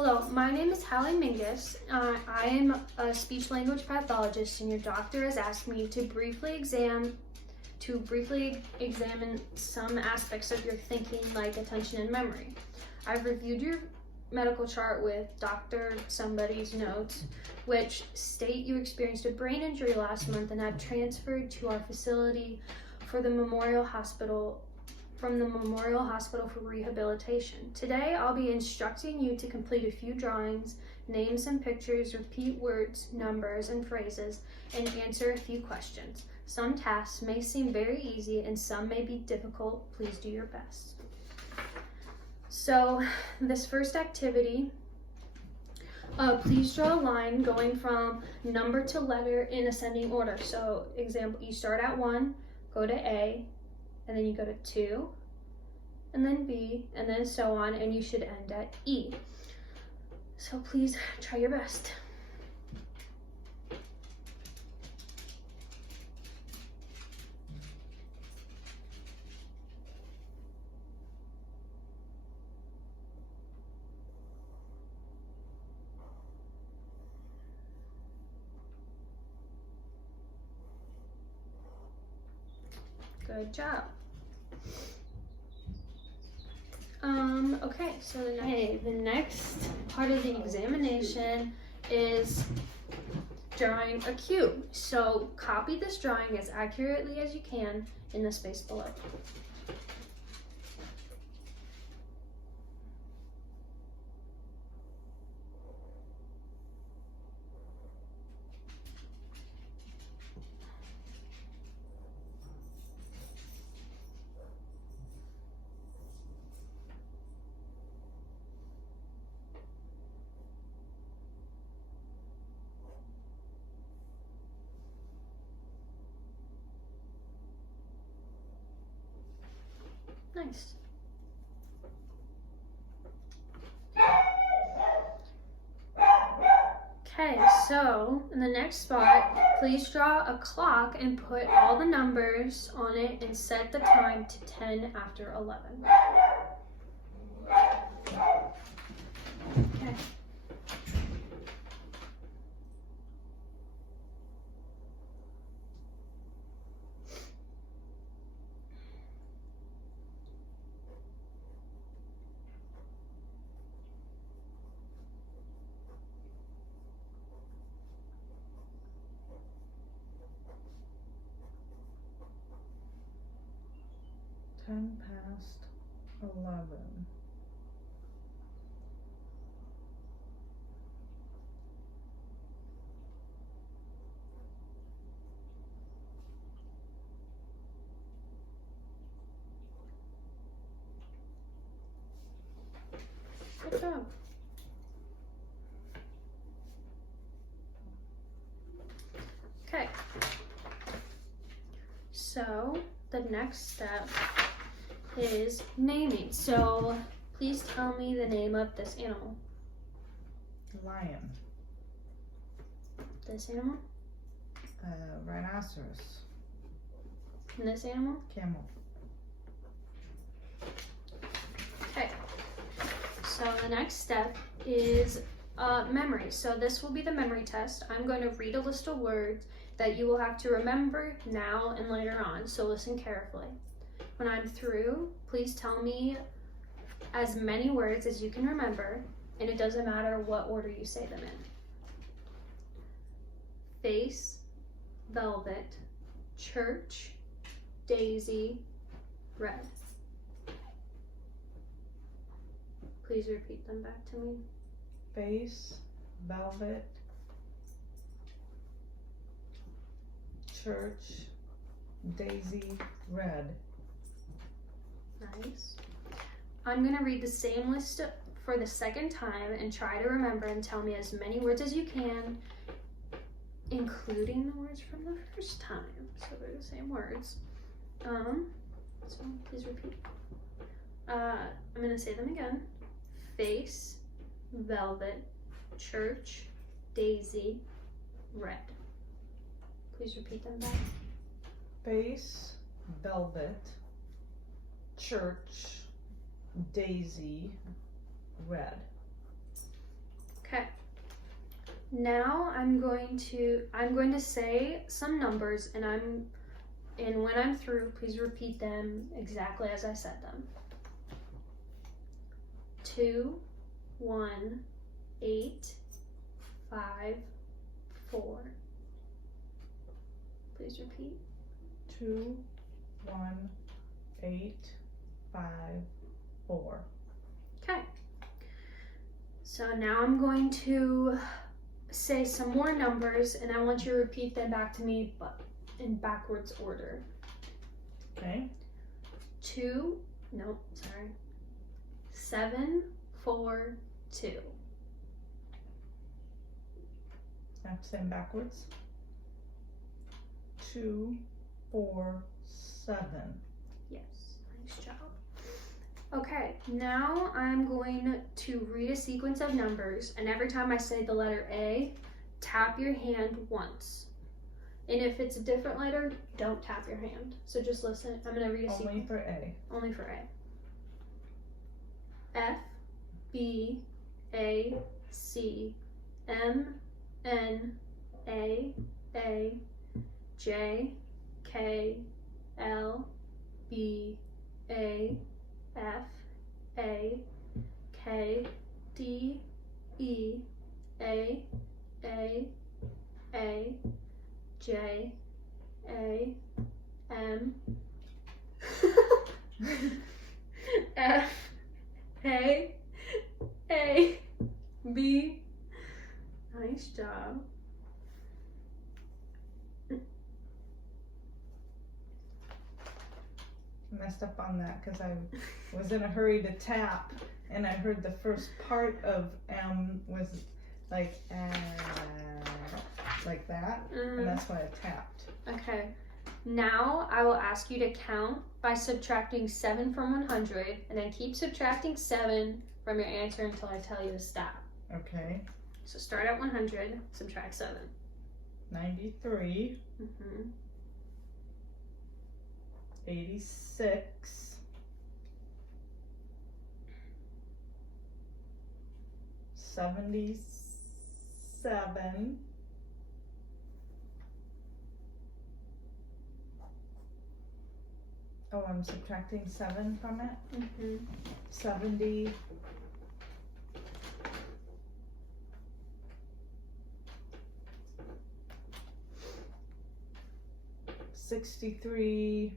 Hello, my name is Hallie Mingus. I am a speech language pathologist, and your doctor has asked me to briefly examine some aspects of your thinking, like attention and memory. I've reviewed your medical chart with Dr. Somebody's notes, which state you experienced a brain injury last month and have transferred to our facility from the Memorial Hospital for rehabilitation. Today, I'll be instructing you to complete a few drawings, names and pictures, repeat words, numbers, and phrases, and answer a few questions. Some tasks may seem very easy and some may be difficult. Please do your best. So, this first activity, please draw a line going from number to letter in ascending order. So, example, you start at 1, go to A, and then you go to 2, and then B, and then so on, and you should end at E. So please try your best. Good job. Okay, so the next part of the examination is drawing a cube. So copy this drawing as accurately as you can in the space below. Nice. Okay, so in the next spot, please draw a clock and put all the numbers on it and set the time to 10 after 11. Okay. Ten past 11. Good job. Okay. So the next step is naming. So please tell me the name of this animal. Lion. This animal? Rhinoceros. And this animal? Camel. Okay. So the next step is memory. So this will be the memory test. I'm going to read a list of words that you will have to remember now and later on. So listen carefully. When I'm through, please tell me as many words as you can remember, and it doesn't matter what order you say them in. Face, velvet, church, daisy, red. Please repeat them back to me. Face, velvet, church, daisy, red. Nice. I'm going to read the same list for the second time and try to remember and tell me as many words as you can, including the words from the first time. So they're the same words. So please repeat. I'm going to say them again. Face, velvet, church, daisy, red. Please repeat them back. Face, velvet, church, daisy, red. Okay. Now I'm going to say some numbers, and when I'm through, please repeat them exactly as I said them. 2, 1, 8, 5, 4. Please repeat. 2, 1, 8, 5, 4. Okay. So now I'm going to say some more numbers, and I want you to repeat them back to me, but in backwards order. Okay. 7, 4, 2. I have to say them backwards. 2, 4, 7. Yes, nice job. Okay, now I'm going to read a sequence of numbers, and every time I say the letter A, tap your hand once. And if it's a different letter, don't tap your hand. So just listen. I'm going to read a sequence. Only for A. Only for A. F, B, A, C, M, N, A, J, K, L, B, A, F, A, K, D, E, A, J, A, M, F, A, B. Nice job. Messed up on that because I was in a hurry to tap, and I heard the first part of M was like that, and that's why I tapped. Okay. Now I will ask you to count by subtracting 7 from 100, and then keep subtracting 7 from your answer until I tell you to stop. Okay. So start at 100, subtract 7. 93. 86. 77. 'Oh, I'm subtracting 7 from it. 70. 63.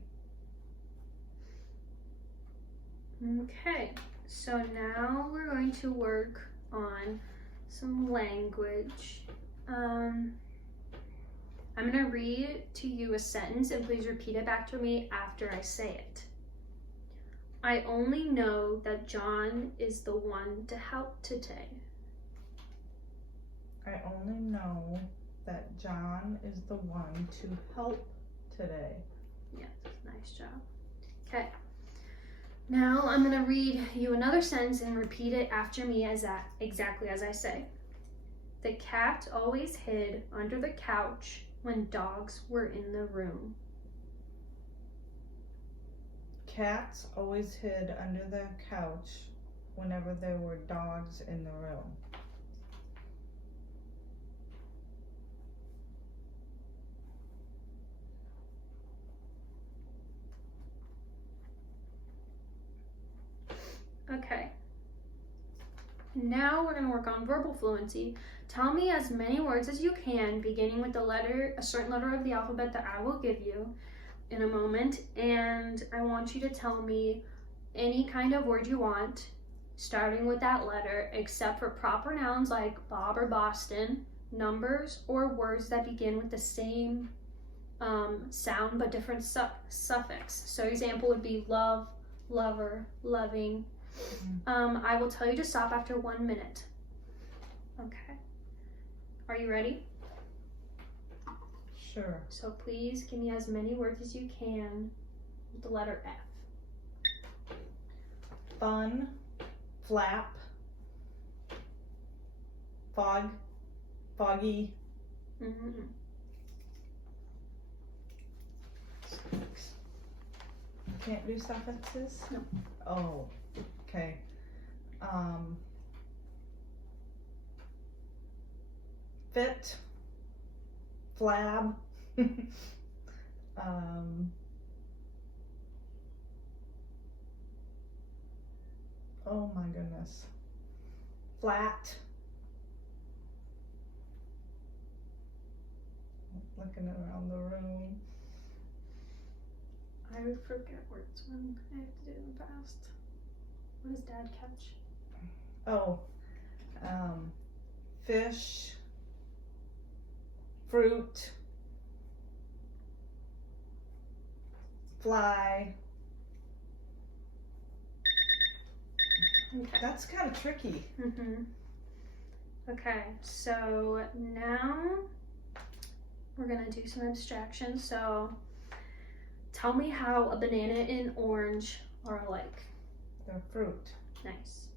Okay, so now we're going to work on some language. I'm going to read to you a sentence, and please repeat it back to me after I say it. I only know that John is the one to help today. I only know that John is the one to help today. Yes, nice job. Okay. Now I'm going to read you another sentence and repeat it after me exactly as I say. The cat always hid under the couch when dogs were in the room. Cats always hid under the couch whenever there were dogs in the room. Okay. Now we're going to work on verbal fluency. Tell me as many words as you can, beginning with a certain letter of the alphabet that I will give you in a moment. And I want you to tell me any kind of word you want, starting with that letter, except for proper nouns like Bob or Boston, numbers, or words that begin with the same sound but different suffix. So example would be love, lover, loving. I will tell you to stop after 1 minute. Okay. Are you ready? Sure. So please give me as many words as you can with the letter F. Fun, flap, fog, foggy. You can't do suffixes? No. Oh, okay. fit, flab, oh my goodness, flat. Looking around the room. I would forget words when I have to do them fast. What does Dad catch? Oh, fish, fruit, fly. Okay. That's kind of tricky. Okay, so now we're gonna do some abstraction. So tell me how a banana and orange are alike. They're fruit. Nice.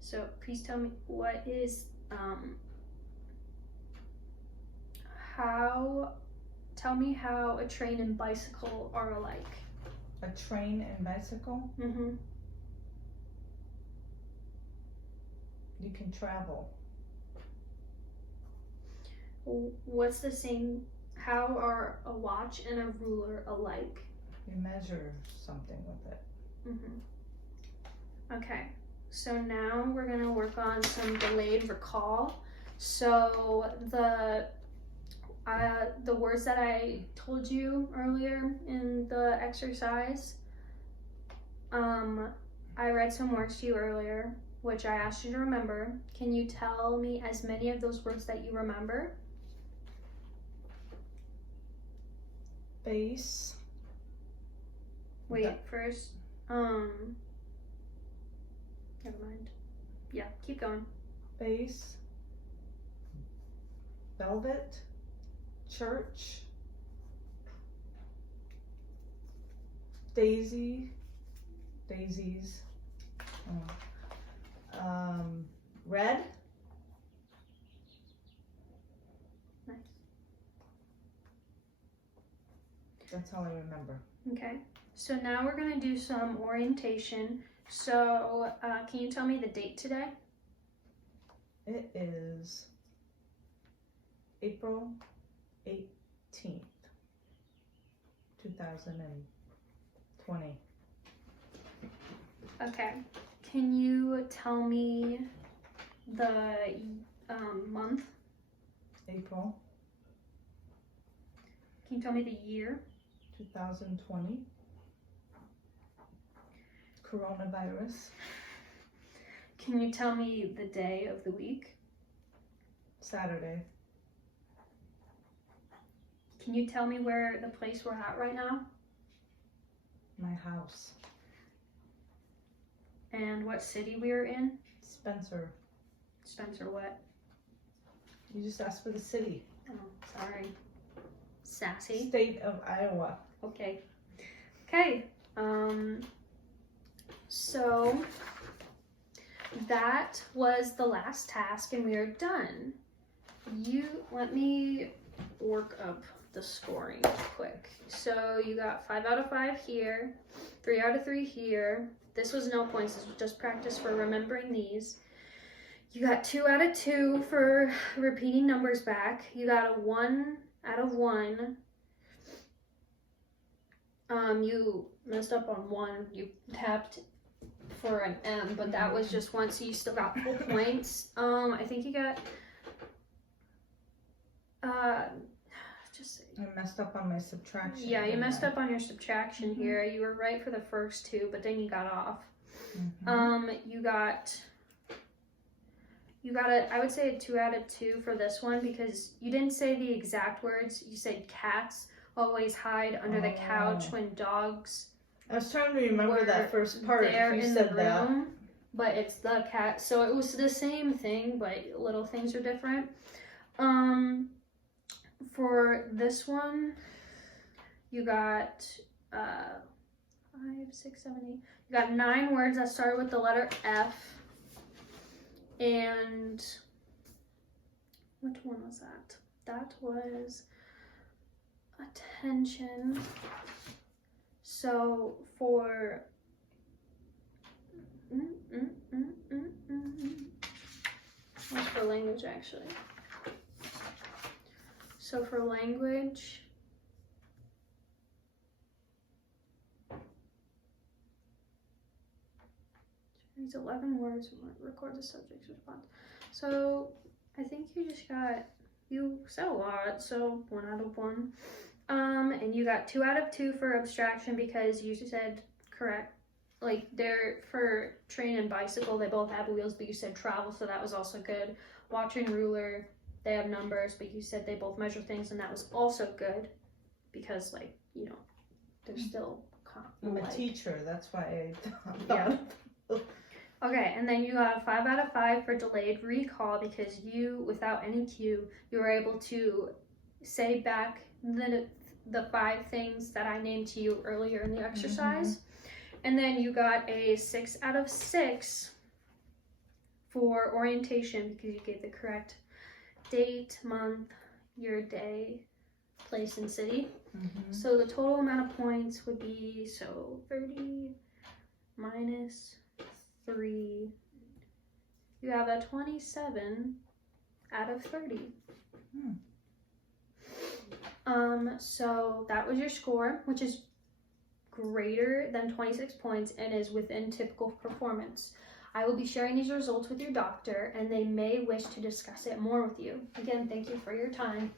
So please tell me what is tell me how a train and bicycle are alike. A train and bicycle. You can travel. What's the same? How are a watch and a ruler alike? You measure something with it. Okay, so now we're gonna work on some delayed recall. So the words that I told you earlier in the exercise, I read some words to you earlier, which I asked you to remember. Can you tell me as many of those words that you remember? Base. Wait, first, never mind. Yeah, keep going. Base. Velvet. Church. Daisy. Daisies. Red. Nice. That's all I remember. Okay, so now we're gonna do some orientation. So can you tell me the date today? It is April 18th, 2020. Okay, can you tell me the month? April Can you tell me the year? 2020. Coronavirus. Can you tell me the day of the week? Saturday. Can you tell me where the place we're at right now? My house. And what city we're in? Spencer. Spencer what? You just asked for the city. Oh, sorry. Sassy. State of Iowa. Okay. Okay. So that was the last task and we are done. Let me work up the scoring quick. So you got 5 out of 5 here, 3 out of 3 here. This was no points, this was just practice for remembering these. You got 2 out of 2 for repeating numbers back. You got a 1 out of 1. You messed up on 1. You tapped for an M, but that was just one, so you still got full points. I think you got, I messed up on my subtraction. yeah, you messed up on your subtraction here. You were right for the first 2, but then you got off. You got I would say a 2 out of 2 for this one because you didn't say the exact words. You said cats always hide under the couch when dogs. I was trying to remember that first part. There you in said the that. room, but it's the cat. So it was the same thing, but little things are different. For this one, you got 5, 6, 7, 8. You got 9 words that started with the letter F. And which one was that? That was attention. So for what's for language actually? So for language, it's 11 words. Record the subject's response. So I think you said a lot, so 1 out of 1. And you got 2 out of 2 for abstraction because you said correct. Like, they're for train and bicycle, they both have wheels, but you said travel, so that was also good. Watch and ruler, they have numbers, but you said they both measure things, and that was also good because, like, you know, they're still I'm like, a teacher, that's why I thought. Yeah. Okay, and then you got a 5 out of 5 for delayed recall because you, without any cue, you were able to say back the 5 things that I named to you earlier in the exercise. And then you got a 6 out of 6 for orientation because you gave the correct date, month, year, day, place, and city. So the total amount of points would be 30 minus 3. You have a 27 out of 30. So that was your score, which is greater than 26 points and is within typical performance. I will be sharing these results with your doctor, and they may wish to discuss it more with you. Again, thank you for your time.